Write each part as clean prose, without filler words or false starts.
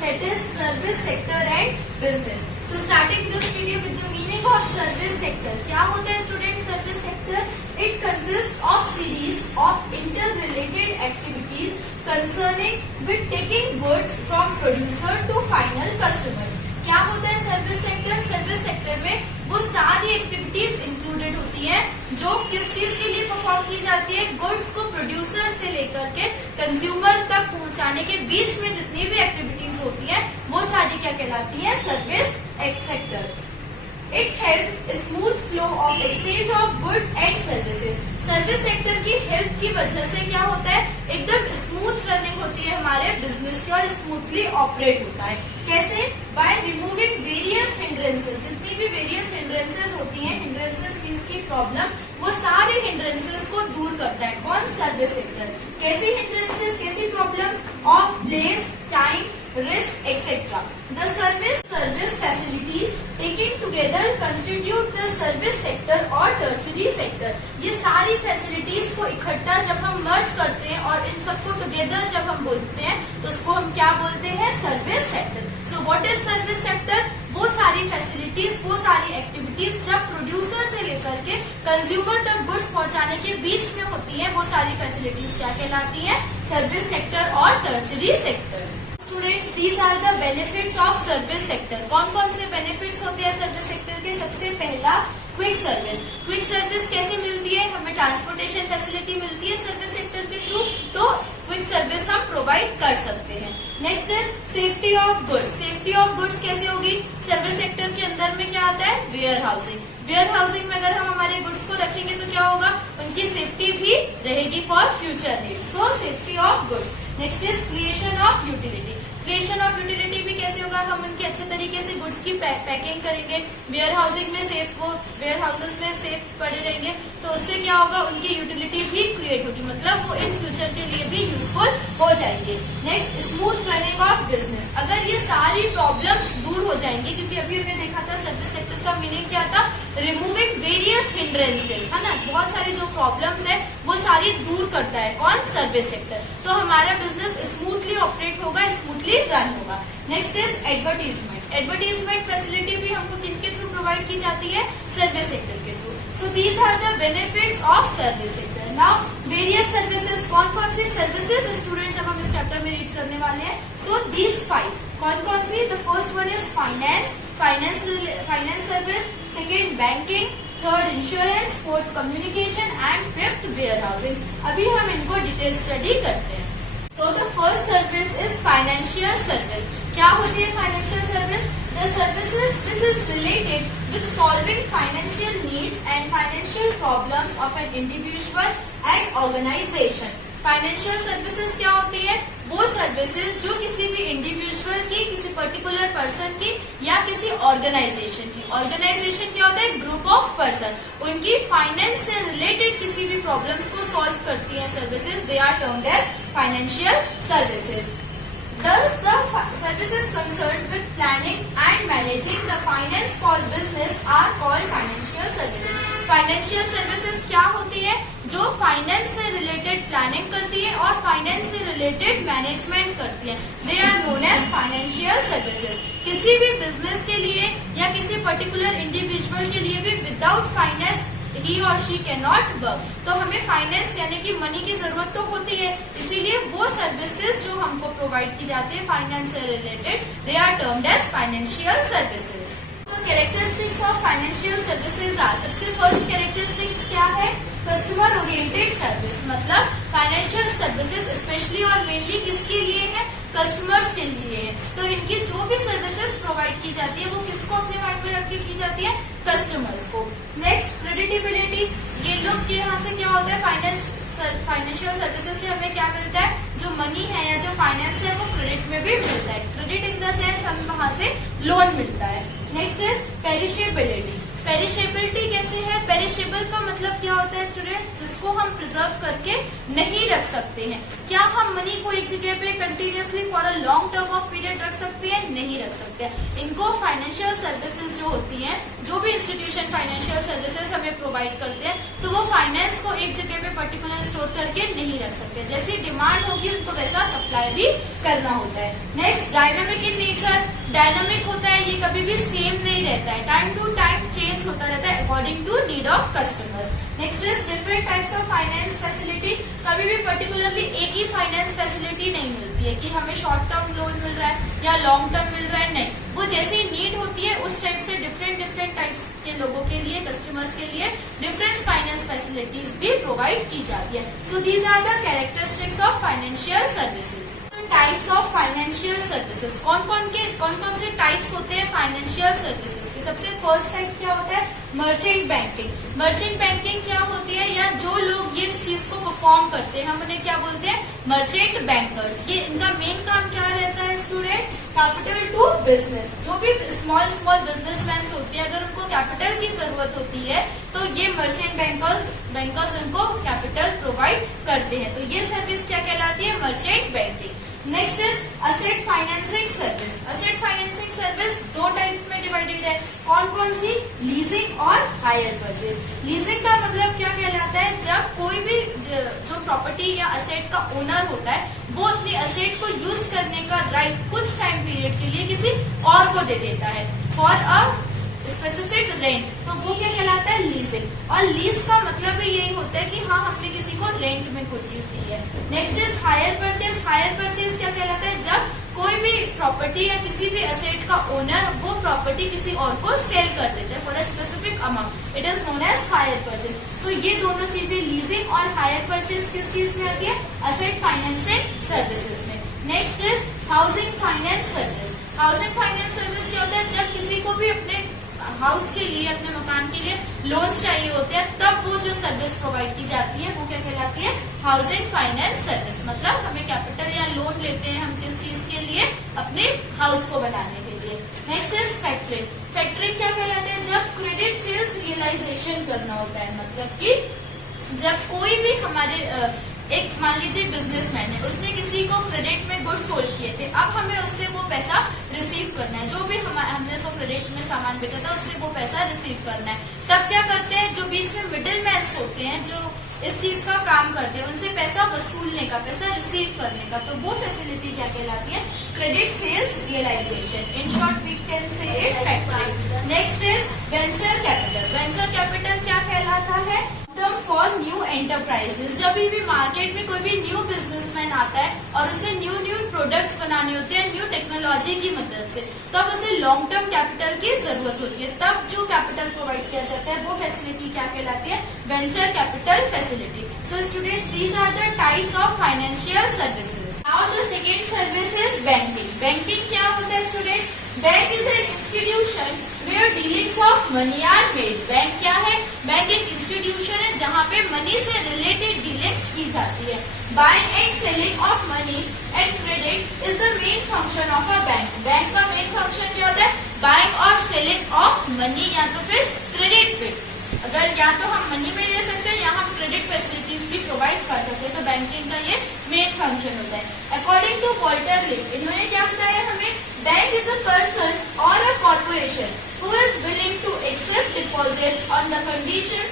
that is service sector and business. So starting this video with the meaning of service sector. क्या होता है student service sector? It consists of series of interrelated activities concerning with taking goods from producer to final customer. क्या होता है service sector? Service sector में वो सारी activities included होती हैं जो किस चीज के लिए परफॉर्म की जाती है, गुड्स को प्रोड्यूसर से लेकर के कंज्यूमर तक पहुंचाने के बीच में जितनी भी एक्टिविटीज होती हैं वो सारी क्या कहलाती है? Service sector. It helps smooth flow of exchange of goods and services. Service sector की हेल्प की वजह से क्या होता है? एकदम स्मूथ रनिंग होती है हमारे बिजनेस की और स्मूथली ऑपरेट होता है. कैसे? By removing various hindrances. जितनी भी वेरियस हिंड्रेंसेस होती हैं, हिंड्रेंसेस मीन्स की प्रॉब्लम, वो सारे हिंड्रेंसेस को दूर करता है. कौन? Service sector. कैसी हिंड्रेंसेस, कैसी problem? Of place, time, risk, etc. The service facilities taken together constitute the service sector or tertiary sector. ये सारी फैसिलिटीज को इकट्ठा जब हम मर्ज करते हैं और इन सबको टुगेदर जब हम बोलते हैं तो उसको हम क्या बोलते हैं? Service sector. So what is service sector? वो सारी फैसिलिटीज, वो सारी एक्टिविटीज जब प्रोड्यूसर से लेकर के कंज्यूमर तक गुड्स पहुंचाने के बीच में होती है, वो सारी फैसिलिटीज क्या कहलाती है? सर्विस सेक्टर और tertiary sector. Students, these are the benefits of service sector. कौन कौन से बेनिफिट्स होते हैं सर्विस सेक्टर के? सबसे पहला, क्विक सर्विस. क्विक सर्विस कैसे मिलती है? हमें ट्रांसपोर्टेशन फैसिलिटी मिलती है सर्विस सेक्टर के थ्रू, तो क्विक सर्विस हम प्रोवाइड कर सकते हैं. Next is safety of goods. Safety of goods कैसे होगी? सर्विस सेक्टर के अंदर में क्या आता है? Where housing. वेयर हाउसिंग में अगर हम हमारे गुड्स को रखेंगे तो क्या होगा? उनकी सेफ्टी भी रहेगी for future need. So safety of goods. Next is creation of utility. Creation of utility भी कैसे होगा? हम उनके अच्छे तरीके से गुड्स की पैकिंग करेंगे, वेयर हाउसिंग में सेफ, वो वेयर हाउसेज में सेफ पड़े रहेंगे, तो उससे क्या होगा? उनकी यूटिलिटी भी क्रिएट होगी, मतलब वो इन फ्यूचर के लिए भी यूजफुल हो जाएंगे. Next, smooth running of business. अगर ये सारी प्रॉब्लम्स दूर हो जाएंगी, क्योंकि अभी हमने देखा था सर्विस सेक्टर का मीनिंग क्या था? रिमूविंग वेरियस हिंड्रेंसेस, है ना? बहुत सारी जो प्रॉब्लम्स है वो सारी दूर करता है. कौन? Service sector. तो हमारा बिजनेस स्मूथली ऑपरेट होगा, स्मूथली रन होगा. Next is advertisement. Advertisement facility भी हमको किनके थ्रू प्रोवाइड की जाती है? सर्विस सेक्टर के through. So these are the benefits of service sector. Now various services. कौन कौन सी सर्विसेज स्टूडेंट्स अब हम इस चैप्टर में रीड करने वाले हैं? So these 5. कौन कौन सी? The first one is finance service, second banking, third insurance, fourth communication and fifth warehousing. अभी हम इनको डिटेल स्टडी करते हैं. So the first service is financial service. क्या होती है financial service? The services which is related with solving financial needs and financial problems of an individual and organization. Financial services क्या होती है? वो सर्विसेज जो किसी भी इंडिविजुअल की, किसी पर्टिकुलर पर्सन की या किसी ऑर्गेनाइजेशन की. ऑर्गेनाइजेशन क्या होता है? Group of person. उनकी फाइनेंस से रिलेटेड किसी भी प्रॉब्लम्स को सॉल्व करती है services. They are termed as financial services. Thus, the services concerned with planning and managing the finance for business are called financial services. Financial services क्या होती है? जो फाइनेंस से रिलेटेड प्लानिंग करती है और फाइनेंस से रिलेटेड मैनेजमेंट करती है. They are known as financial services. किसी भी बिजनेस के लिए या किसी पर्टिकुलर इंडिविजुअल के लिए भी without finance he or she cannot work. तो हमें फाइनेंस यानी कि मनी की जरूरत तो होती है, इसीलिए वो सर्विसेज जो हमको प्रोवाइड की जाती है फाइनेंस से related, they are termed as financial services. तो characteristics of financial services are. सबसे फर्स्ट कैरेक्टरिस्टिक्स क्या है? Customer oriented service. मतलब फाइनेंशियल सर्विसेज स्पेशली और मेनली किसके लिए है? कस्टमर्स के लिए है. तो इनकी जो भी सर्विसेज प्रोवाइड की जाती है वो किसको अपने माइंड में रख के की जाती है? कस्टमर्स को. Next, creditability. ये लोग के यहाँ से क्या होता है? फाइनेंशियल सर्विसेज से हमें क्या मिलता है? जो मनी है या जो फाइनेंस है वो क्रेडिट में भी मिलता है. क्रेडिट इन द सेंस हमें वहां से लोन मिलता है. Next is perishability. पेरिशेबिलिटी कैसे है? पेरिशेबल का मतलब क्या होता है स्टूडेंट्स? जिसको हम प्रिजर्व करके नहीं रख सकते हैं. क्या हम मनी को एक जगह पे continuously for a long term of period रख सकते हैं? नहीं रख सकते। इनको फाइनेंशियल सर्विसेज जो होती हैं, जो भी इंस्टीट्यूशन फाइनेंशियल सर्विसेज हमें प्रोवाइड करते हैं, तो वो फाइनेंस को एक जगह पे पर्टिकुलर स्टोर करके नहीं रख सकते। जैसी डिमांड होगी उनको वैसा सप्लाई भी करना होता है। Next, dynamic in nature. Dynamic होता है, ये कभी भी सेम नहीं रहता है, टाइम टू टाइम चेंज होता रहता है according to need of customers. Next is different types of finance facility. कभी भी पर्टिकुलरली एक ही फाइनेंस फैसिलिटी नहीं मिलती है कि हमें शॉर्ट टर्म लोन मिल रहा है या लॉन्ग टर्म मिल रहा है, नहीं। वो जैसी नीड होती है उस टाइप से डिफरेंट टाइप्स के लोगों के लिए, कस्टमर्स के लिए डिफरेंट फाइनेंस फैसिलिटीज भी प्रोवाइड की जाती है। So these are the characteristics of financial services. Types of financial services, कौन कौन से टाइप्स होते हैं फाइनेंशियल सर्विसेज के? सबसे फर्स्ट टाइप क्या होता है? Merchant banking. मर्चेंट बैंकिंग क्या होती है, या जो लोग ये चीज को परफॉर्म करते हैं हम उन्हें क्या बोलते हैं? Merchant bankers. ये इनका मेन काम क्या रहता है स्टूडेंट? Capital to business. जो भी स्मॉल बिजनेसमैन होते हैं, अगर उनको कैपिटल की जरूरत होती है तो ये मर्चेंट बैंकर्स उनको कैपिटल प्रोवाइड करते हैं। तो ये सर्विस क्या कहलाती है? Merchant banking. Next is asset financing service. Asset financing service दो टाइप्स में डिवाइडेड है। कौन कौन सी? लीजिंग और हायर परचेज। लीजिंग का मतलब क्या कहलाता है? जब कोई भी जो प्रॉपर्टी या असेट का ओनर होता है वो अपनी असेट को यूज करने का राइट कुछ टाइम पीरियड के लिए किसी और को दे देता है फॉर अ स्पेसिफिक रेंट, तो वो क्या कहलाता है? लीजिंग। और लीज का मतलब भी यही होता है कि हाँ, हमने किसी को रेंट में कोई चीज दी है। Next is hire purchase. Hire purchase क्या कहलाता है? जब कोई भी प्रॉपर्टी या किसी भी असेट का ओनर वो प्रॉपर्टी किसी और को सेल कर देता है for a specific amount, it is known as hire purchase. तो ये दोनों चीजें, लीजिंग और हायर परचेज, किस चीज में आती है? असेट फाइनेंसिंग सर्विसेज में। Next is housing finance service. Housing finance service क्या होता है? जब किसी को भी अपने हाउस के लिए, अपने मकान के लिए लोन्स चाहिए होते हैं, तब वो जो सर्विस प्रोवाइड की जाती है वो क्या कहलाती है? Housing finance service. मतलब हमें कैपिटल या लोन लेते हैं हम किस चीज के लिए? अपने हाउस को बनाने के लिए। Next is factoring. फैक्टरिंग क्या कहलाता है? जब क्रेडिट सेल्स रियलाइजेशन करना होता है, मतलब कि जब कोई भी हमारे एक मान लीजिए बिजनेसमैन है, उसने किसी को क्रेडिट में गुड्स सोल्ड किए थे, अब हमें उससे वो पैसा रिसीव करना है। जो भी हमने उसको क्रेडिट में सामान बेचा था उससे वो पैसा रिसीव करना है। तब क्या करते हैं? जो बीच में मिडिल मैन होते हैं जो इस चीज का काम करते हैं, उनसे पैसा वसूलने का, पैसा रिसीव करने का, तो वो फैसिलिटी क्या कहलाती है? Credit sales realisation. In short we can say it factoring. Next is venture capital. Venture capital क्या कहलाता है? For new enterprises. जब भी मार्केट में कोई भी न्यू बिजनेसमैन आता है और उसे न्यू प्रोडक्ट्स बनाने होते हैं न्यू टेक्नोलॉजी की मदद से, तब उसे लॉन्ग टर्म कैपिटल की जरूरत होती है। तब जो कैपिटल प्रोवाइड किया जाता है वो फैसिलिटी क्या कहलाती है? Venture capital facility. So students, these are the types of financial services. Now the second service is banking. Banking क्या होता है student? Bank is an institution where dealings of money are made. Bank क्या है? Bank एक institution है जहाँ पे money से रिलेटेड डीलिंग्स की जाती है। Buying and selling of money and credit is the main function of a bank. Bank का मेन फंक्शन क्या होता है? बाइंग और सेलिंग ऑफ मनी, या तो फिर क्रेडिट पे। अगर या तो हम मनी में ले सकते हैं या हम क्रेडिट फैसिलिटीज भी प्रोवाइड कर सकते हैं, तो बैंकिंग का ये मेन फंक्शन होता है। अकॉर्डिंग टू वॉल्टर लिट, इन्होंने क्या बताया हमें? बैंक इज अ पर्सन और a corporation who is willing to accept deposit on the condition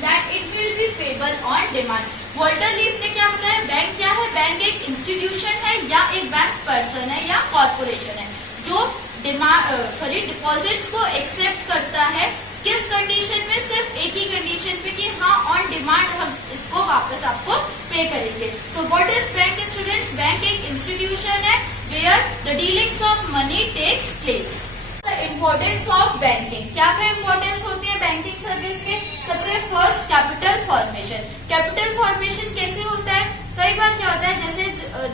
that it will be payable on demand. Walter leaf ने क्या बताया? बैंक क्या है? बैंक एक इंस्टीट्यूशन है या एक बैंक पर्सन है या कॉर्पोरेशन है जो डिपॉजिट्स को एक्सेप्ट करता है। किस कंडीशन में? सिर्फ एक ही कंडीशन पे कि हाँ, ऑन डिमांड हम इसको वापस आपको पे करेंगे। तो what is bank students? Bank एक इंस्टीट्यूशन है where the dealings of money takes place. Importance of banking. क्या क्या इम्पोर्टेंस होती है बैंकिंग सर्विस के? सबसे first, capital formation. Capital formation कैसे होता है? कई बार क्या होता है, जैसे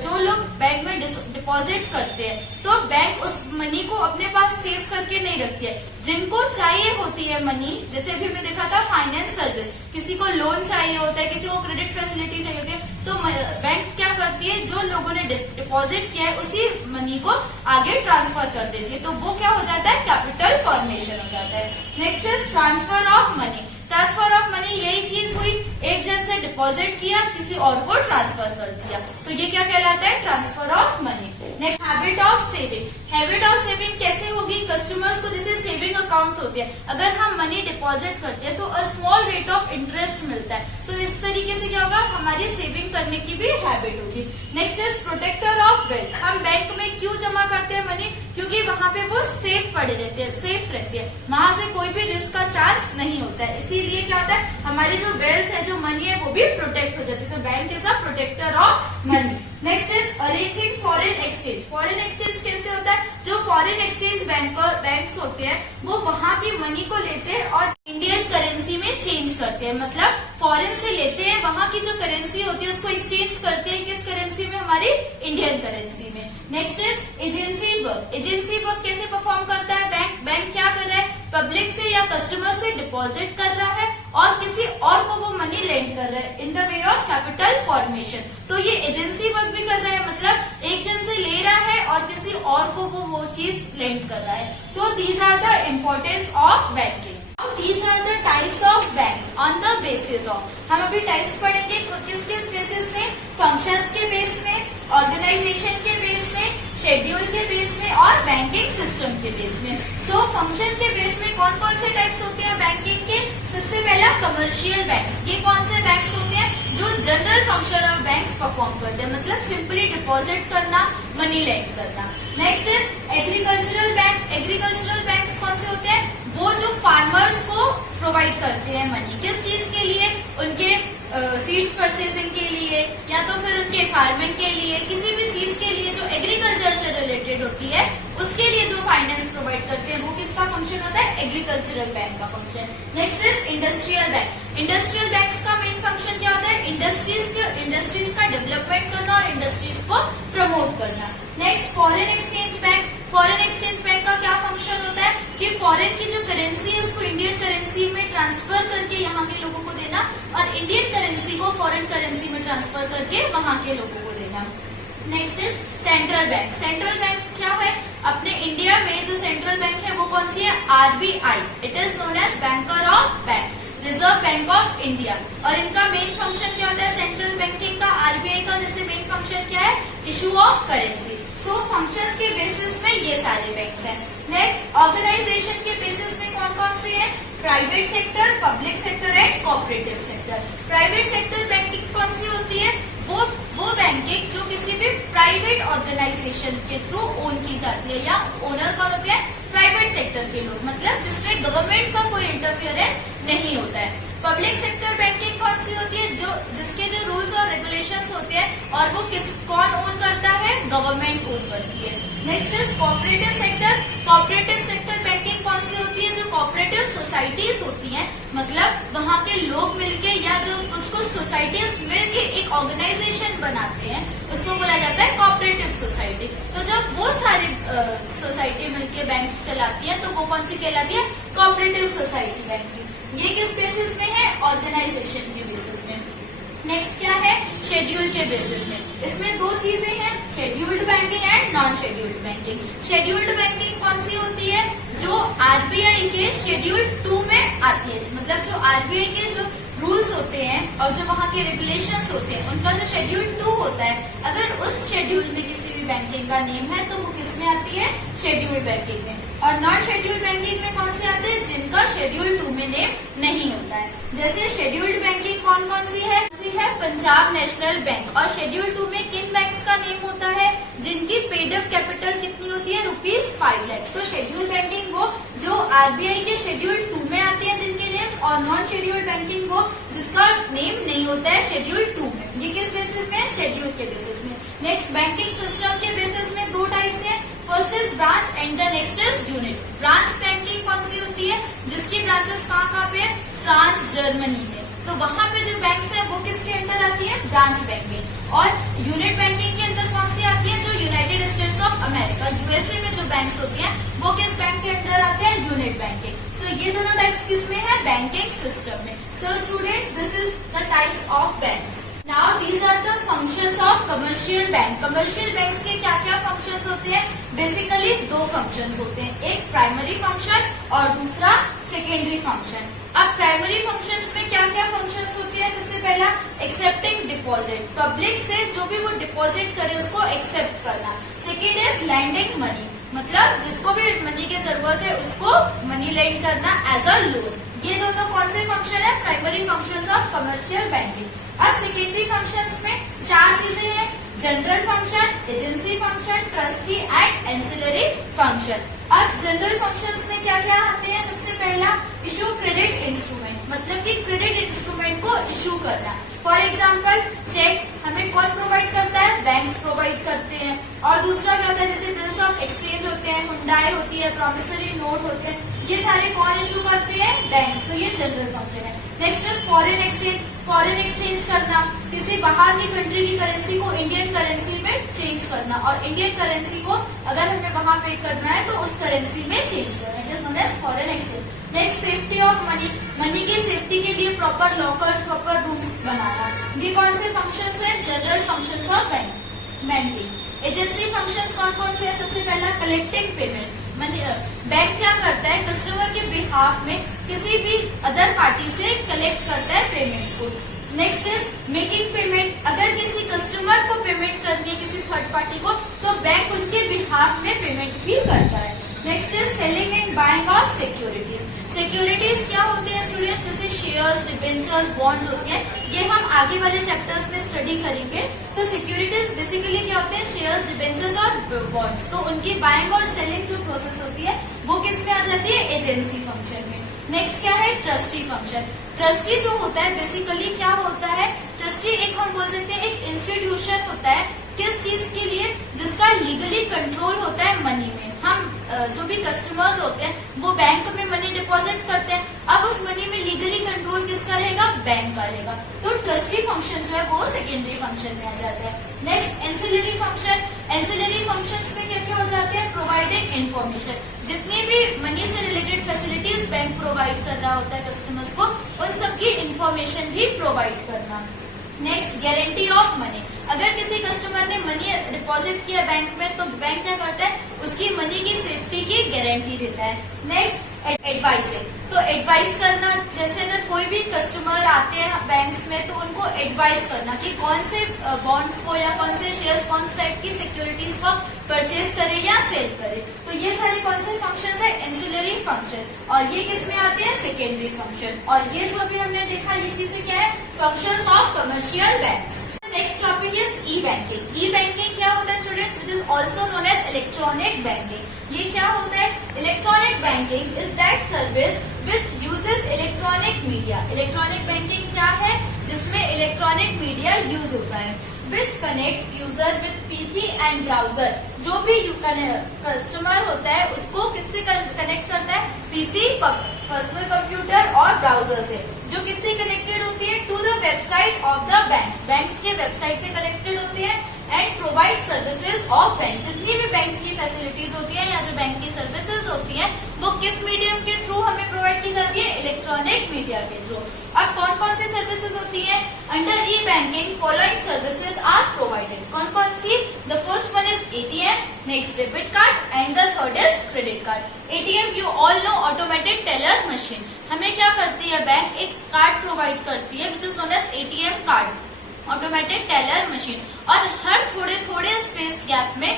जो लोग बैंक में डिपॉजिट करते हैं तो बैंक उस मनी को अपने पास सेव करके नहीं रखती है। जिनको चाहिए होती है मनी, जैसे अभी मैं देखा था फाइनेंस सर्विस, किसी को लोन चाहिए होता है, किसी को क्रेडिट फैसिलिटी चाहिए होती है, तो बैंक क्या करती है? जो लोगों ने डिपॉजिट किया है उसी मनी को आगे ट्रांसफर कर देती है, तो वो क्या हो जाता है? कैपिटल फॉर्मेशन हो जाता है। Next is transfer of money. Transfer of money यही चीज हुई, एक जन से डिपॉजिट किया, किसी और को ट्रांसफर कर दिया, तो ये क्या कहलाता है? Transfer of money. Next, habit of saving. Habit of saving कैसे होगी? कस्टमर्स को जैसे सेविंग अकाउंट्स होते हैं, अगर हम मनी डिपॉजिट करते हैं तो a small rate of interest मिलता है, तो इस तरीके से क्या होगा, हमारी सेविंग करने की भी हैबिट होगी। Next is protector of wealth. हम बैंक में क्यों जमा करते हैं मनी? क्योंकि वहाँ पे वो सेफ पड़े रहते हैं, सेफ रहते हैं, वहां से कोई भी रिस्क का चांस नहीं होता है, इसीलिए क्या होता है, हमारी जो वेल्थ है, जो मनी है, वो भी प्रोटेक्ट हो जाती है। तो bank is a protector of money. Next is arranging foreign exchange. Foreign exchange कैसे होता है? जो फॉरेन एक्सचेंज बैंक्स होते हैं वो वहां की मनी को लेते हैं और इंडियन करेंसी में चेंज करते हैं, मतलब फॉरेन से लेते हैं, वहां की जो करेंसी होती है उसको एक्सचेंज करते हैं किस करेंसी में? हमारी इंडियन करेंसी में। Next is agency work. Agency work कैसे परफॉर्म करता है बैंक? बैंक क्या कर रहा है, पब्लिक से या कस्टमर से डिपॉजिट कर रहा है और किसी और को वो मनी लेंड कर रहा है in the way of capital formation. तो ये एजेंसी वर्क भी कर रहा है, मतलब एक जन से ले रहा है और किसी और को वो चीज लेंड कर रहा है। So these are the importance of banking. These are the types of banks on the basis of, हम अभी टाइप्स पढ़ेंगे किस किस बेसिस में? फंक्शंस के बेस में, ऑर्गेनाइजेशन के बेस में, शेड्यूल के बेस में और बैंकिंग सिस्टम के बेस में। सो फंक्शन के बेस में कौन कौन से टाइप्स होते हैं बैंकिंग के? सबसे पहला कमर्शियल बैंक्स। ये कौन से बैंक्स होते हैं? जो general function of banks perform करते हैं, मतलब सिंपली डिपॉजिट करना, मनी लेंड करना। Next is agricultural bank. Agricultural banks कौन से होते हैं? वो जो फार्मर्स को प्रोवाइड करते हैं मनी, किस चीज के लिए? उनके सीड्स परचेसिंग के लिए या तो फिर उनके फार्मिंग के लिए, किसी भी चीज के लिए जो एग्रीकल्चर से रिलेटेड होती है उसके लिए जो फाइनेंस प्रोवाइड करते हैं वो किसका फंक्शन होता है? एग्रीकल्चरल बैंक का function. Next is industrial bank. Industrial banks का मेन फंक्शन क्या होता है? इंडस्ट्रीज का डेवलपमेंट करना और इंडस्ट्रीज को प्रमोट करना। Next foreign exchange bank. Foreign exchange bank का क्या फंक्शन होता है कि फॉरेन की जो करेंसी है उसको इंडियन करेंसी में ट्रांसफर करके यहाँ के लोगों को देना और इंडियन करेंसी को फॉरेन करेंसी में ट्रांसफर करके वहाँ के लोगों को देना। Next is central bank. Central bank क्या है? अपने इंडिया में जो सेंट्रल बैंक है वो कौन सी है? RBI. It is known as banker of bank, reserve bank of India. और इनका मेन फंक्शन क्या होता है सेंट्रल बैंकिंग का? आरबीआई का जैसे मेन फंक्शन क्या है? Issue of currency. So functions के बेसिस में ये सारे बैंक्स हैं। नेक्स्ट ऑर्गेनाइजेशन के बेसिस में कौन कौन से हैं? Private sector, public sector and cooperative sector. Private sector banking कौन सी होती है? वो बैंकिंग जो किसी भी प्राइवेट ऑर्गेनाइजेशन के थ्रू ओन की जाती है, या ओनर कौन होते हैं? प्राइवेट सेक्टर के लोग, मतलब जिसमें गवर्नमेंट का कोई इंटरफियरेंस नहीं होता है। पब्लिक सेक्टर बैंकिंग कौन सी होती है? जिसके जो रूल्स और रेगुलेशंस होते हैं और वो कौन ओन करता है? गवर्नमेंट ओन करती है। Next is cooperative sector. Cooperative sector banking कौन सी होती है? जो कोऑपरेटिव सोसाइटीज होती हैं, मतलब वहाँ के लोग मिलके या जो कुछ सोसाइटीज मिलके एक ऑर्गेनाइजेशन बनाते हैं उसको बोला जाता है कोऑपरेटिव सोसाइटी। तो जब वो सारी सोसाइटी मिलके बैंक चलाती है तो वो कौन सी कहलाती है? Cooperative society banking. ये किस बेसिस में है? ऑर्गेनाइजेशन के बेसिस में। नेक्स्ट क्या है? शेड्यूल के बेसिस में। इसमें दो चीजें हैं, scheduled banking and non scheduled banking. Scheduled banking कौन सी होती है? जो आरबीआई के शेड्यूल 2 में आती है, मतलब जो आरबीआई के जो रूल्स होते हैं और जो वहाँ के रेगुलेशंस होते हैं उनका जो शेड्यूल 2 होता है, अगर उस शेड्यूल में किसी भी बैंकिंग का नेम है तो वो किसमें आती है? शेड्यूल्ड बैंकिंग में। और नॉन शेड्यूल्ड बैंकिंग में कौन से आते हैं? जिनका शेड्यूल 2 में नेम नहीं होता है। जैसे शेड्यूल्ड बैंकिंग कौन कौन सी है? Punjab national bank. और शेड्यूल 2 में किन बैंक्स का नेम होता है? जिनकी पेड अप कैपिटल कितनी होती है? ₹5 लाख। तो शेड्यूल बैंकिंग वो जो आरबीआई के शेड्यूल 2 में आते हैं जिनके नेम्स, और नॉन शेड्यूल्ड बैंकिंग वो जिसका नेम नहीं होता है शेड्यूल 2 में। ये किस बेसिस में? शेड्यूल के बेसिस में। नेक्स्ट बैंकिंग सिस्टम के बेसिस में दो टाइप्स हैं। First is branch and the next is unit. Branch banking कौन सी होती है? जिसकी ब्रांचेस कहाँ पे है? फ्रांस, जर्मनी में। तो वहां पे जो बैंक्स है वो किसके अंदर आती है? Branch banking. और यूनिट बैंकिंग के अंदर कौन सी आती है? जो United states of America, USA में जो बैंक्स होती हैं वो किस बैंक के अंदर आते हैं? Unit banking. सो ये दोनों टाइप्स किसमें है? बैंकिंग सिस्टम में। So students, this is the types of banks. Now these are the functions of commercial bank. Commercial banks के क्या क्या फंक्शंस होते हैं? बेसिकली दो फंक्शंस होते हैं, एक प्राइमरी फंक्शन और दूसरा सेकेंडरी फंक्शन। अब प्राइमरी फंक्शंस में क्या क्या फंक्शंस होती है? सबसे पहला एक्सेप्टिंग डिपॉजिट, पब्लिक से जो भी वो डिपॉजिट करे उसको एक्सेप्ट करना। सेकेंड इज लैंडिंग मनी, मतलब जिसको भी मनी की जरूरत है उसको मनी लेंड करना एज अ लोन। ये दोनों कौन से फंक्शन है? Primary functions of commercial banking. अब सेकेंडरी फंक्शंस में 4 चीजें हैं: general function, agency function, trustee and ancillary function. अब जनरल फंक्शंस में क्या क्या आते हैं? सबसे पहला, इशू क्रेडिट इंस्ट्रूमेंट, मतलब कि क्रेडिट इंस्ट्रूमेंट को इशू करना। फॉर एग्जाम्पल, चेक हमें कौन प्रोवाइड करता है? बैंक्स प्रोवाइड करते हैं। और दूसरा क्या होता है? जैसे बिल्स ऑफ एक्सचेंज होते हैं, हुंडई होती है, प्रॉमिसरी नोट होते हैं, ये सारे कौन इशू करते हैं? बैंक्स। तो ये जनरल फंक्शन है। Next is foreign exchange. Foreign exchange करना, किसी बाहर की कंट्री की करेंसी को इंडियन करेंसी में चेंज करना, और इंडियन करेंसी को अगर हमें वहां पे करना है तो उस करेंसी में चेंज करना, it is known as foreign exchange. Next, safety of money, money की सेफ्टी के लिए प्रॉपर लॉकर्स, प्रॉपर रूम्स बनाना। ये कौन से फंक्शंस है? General functions of banking. Agency functions कौन कौन से है? सबसे पहला, कलेक्टिंग पेमेंट। बैंक क्या करता है? कस्टमर के बिहाफ में किसी भी अदर पार्टी से कलेक्ट करता है पेमेंट को। Next is making payment. अगर किसी कस्टमर को पेमेंट करनी है किसी थर्ड पार्टी को, तो बैंक उनके बिहाफ में पेमेंट भी करता है। Next is selling and buying of securities. Securities क्या होती है स्टूडेंट्स? जैसे शेयर्स, डिबेंचर्स, बॉन्ड्स होती हैं, ये हम आगे वाले चैप्टर्स में स्टडी करेंगे। तो सिक्योरिटीज बेसिकली क्या होते हैं? शेयर्स, डिबेंचर्स और बॉन्ड्स। तो उनकी बाइंग और सेलिंग जो प्रोसेस होती है वो किस में आ जाती है? एजेंसी फंक्शन में। नेक्स्ट क्या है? Trustee function. ट्रस्टी जो होता है बेसिकली क्या होता है? ट्रस्टी एक हम बोल सकते हैं एक इंस्टीट्यूशन होता है, किस चीज के लिए? जिसका लीगली कंट्रोल होता है मनी में। हम जो भी कस्टमर्स होते हैं वो बैंक में मनी डिपॉजिट करते हैं, अब उस मनी में लीगली कंट्रोल किसका रहेगा? बैंक का रहेगा। तो ट्रस्टी फंक्शन जो है वो सेकेंडरी फंक्शन में आ जाता है। Next, ancillary function. Ancillary functions में क्या क्या हो जाते हैं? Providing information. जितनी भी मनी से रिलेटेड फैसिलिटीज बैंक प्रोवाइड कर रहा होता है कस्टमर्स को, उन सबकी इन्फॉर्मेशन भी प्रोवाइड करना। Next, guarantee of money. अगर किसी कस्टमर ने मनी डिपॉजिट किया बैंक में, तो बैंक क्या करता है? उसकी मनी की सेफ्टी की गारंटी देता है। Next, advising. तो एडवाइस करना, जैसे अगर कोई भी कस्टमर आते हैं बैंक्स में तो उनको एडवाइस करना कि कौन से बॉन्ड्स को या कौन से शेयर्स, कौन से टाइप की सिक्योरिटीज को परचेज करे या सेल करे। तो ये सारे कौन से फंक्शन है? Ancillary function. और ये किस में आते हैं? Secondary function. और ये जो भी हमने देखा, ये चीजें क्या है? Functions of commercial banks. Next topic is e banking. E banking क्या होता है students? Which is also known as electronic banking. ये क्या होता है? Electronic banking is that service which uses electronic media. Electronic banking क्या है? जिसमें इलेक्ट्रॉनिक मीडिया यूज होता है। Which connects user with PC and browser. जो भी कस्टमर होता है उसको किससे कनेक्ट करता है? पीसी, पर्सनल कंप्यूटर और ब्राउजर से। जो किससे कनेक्टेड होती है? To the website of the banks. Banks के वेबसाइट से कनेक्टेड होती है। And provide services of bank. जितनी भी बैंक्स की फैसिलिटीज होती है या जो बैंक की सर्विसेज होती है वो किस मीडियम के थ्रू हमें प्रोवाइड की जाती है? इलेक्ट्रॉनिक मीडिया के थ्रू। अब कौन कौन सी सर्विसेज होती है? Under E banking following services are provided. कौन कौन सी? The first one is ATM, next debit card and the third is credit card. ATM you all know, automated teller machine. हमें क्या करती है? बैंक एक कार्ड प्रोवाइड करती है which is known as ATM card, automated teller machine. और हर थोड़े थोड़े स्पेस गैप में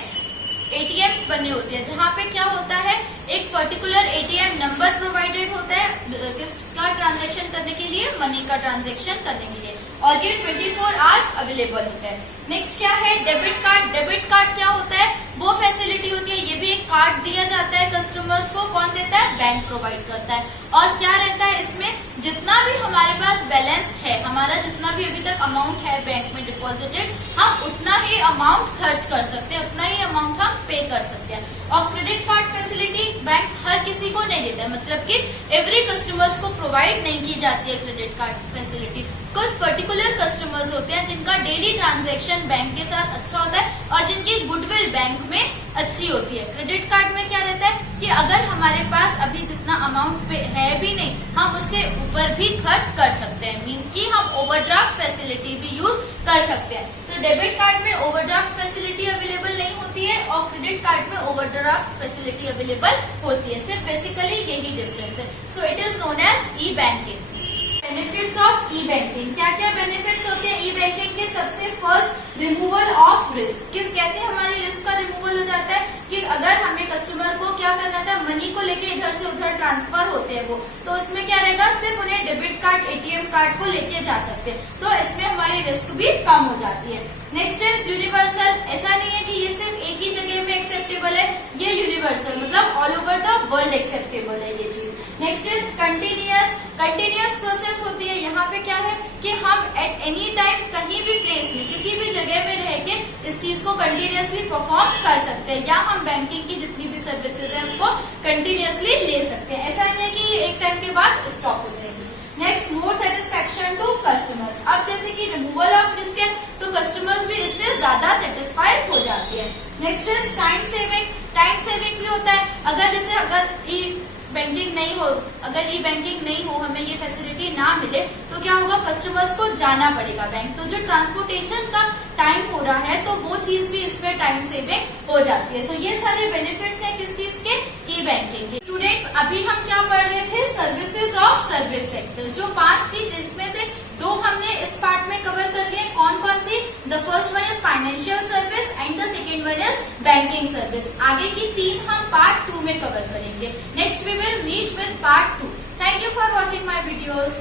एटीएम्स बने होते हैं, जहाँ पे क्या होता है? एक पर्टिकुलर एटीएम नंबर प्रोवाइडेड होता है किसका? ट्रांजैक्शन करने के लिए, मनी का ट्रांजैक्शन करने के लिए। और ये 24 आवर्स अवेलेबल होता है। नेक्स्ट क्या है? Debit card. डेबिट कार्ड क्या होता है? वो फैसिलिटी होती है, ये भी एक कार्ड दिया जाता है कस्टमर्स को। कौन देता है? बैंक प्रोवाइड करता है। और क्या रहता है इसमें? जितना भी हमारे पास बैलेंस है, हमारा जितना भी अभी तक अमाउंट है बैंक में डिपॉजिटेड, हम उतना ही अमाउंट खर्च कर सकते हैं, उतना ही अमाउंट हम पे कर सकते हैं। और क्रेडिट कार्ड फैसिलिटी बैंक हर किसी को नहीं देता है, मतलब कि एवरी कस्टमर्स को प्रोवाइड नहीं की जाती है क्रेडिट कार्ड फैसिलिटी। कुछ पर्टिकुलर कस्टमर्स होते हैं जिनका डेली ट्रांजैक्शन बैंक के साथ अच्छा होता है और जिनकी गुडविल बैंक में अच्छी होती है। क्रेडिट कार्ड में क्या रहता है कि अगर हमारे पास अभी जितना अमाउंट पे है भी नहीं, हम उससे ऊपर भी खर्च कर सकते हैं, मींस कि हम ओवरड्राफ्ट फैसिलिटी भी यूज कर सकते हैं। तो डेबिट कार्ड में ओवरड्राफ्ट फैसिलिटी अवेलेबल नहीं होती है और क्रेडिट कार्ड में ओवरड्राफ्ट फैसिलिटी अवेलेबल होती है। सिर्फ बेसिकली यही डिफरेंस है। So it is known as e banking. Benefits of e banking. क्या क्या बेनिफिट्स होते हैं ई बैंकिंग के? सबसे फर्स्ट, रिमूवल ऑफ रिस्क। कैसे हमारी रिस्क का रिमूवल हो जाता है कि अगर हमें क्या करना था, मनी को लेके इधर से उधर ट्रांसफर होते हैं वो, तो इसमें क्या रहेगा, सिर्फ उन्हें डेबिट कार्ड, एटीएम कार्ड को लेके जा सकते हैं, तो इसमें हमारी रिस्क भी कम हो जाती है। Next is universal. ऐसा नहीं है कि ये सिर्फ एक ही जगह में एक्सेप्टेबल है, ये यूनिवर्सल मतलब all over the world acceptable है ये चीज। Next is continuous. Continuous process होती है, यहाँ पे क्या है कि हम एट एनी टाइम कहीं भी प्लेस में किसी भी जगह में रह के इस चीज को कंटिन्यूअसली परफॉर्म कर सकते हैं, या हम बैंकिंग की जितनी भी सर्विसेज है उसको कंटिन्यूअसली ले सकते हैं। ऐसा नहीं है कि एक टाइम के बाद स्टॉप हो जाएगी। Next, more satisfaction to customers. अब जैसे कि रिमूवल ऑफ रिस्क है तो कस्टमर्स भी इससे ज्यादा सेटिस्फाइड हो जाती है। Next is time saving. Time saving भी होता है, अगर ई बैंकिंग नहीं हो, अगर ई बैंकिंग नहीं हो, हमें ये फैसिलिटी ना मिले तो क्या होगा, कस्टमर्स को जाना पड़ेगा बैंक, तो जो ट्रांसपोर्टेशन का टाइम हो रहा है तो वो चीज भी इसमें टाइम सेविंग हो जाती है। तो ये सारे बेनिफिट्स हैं किस चीज के, ई बैंकिंग के। स्टूडेंट्स, अभी हम क्या पढ़ रहे थे, सर्विसेज ऑफ सर्विस सेक्टर, जो 5 थी जिसमें से 2 हमने इस पार्ट में कवर कर लिए। कौन कौन सी, the first one is financial service and the second one is banking service. आगे की 3 हम पार्ट 2 में कवर करेंगे। Next we will meet with part 2। Thank you for watching my videos.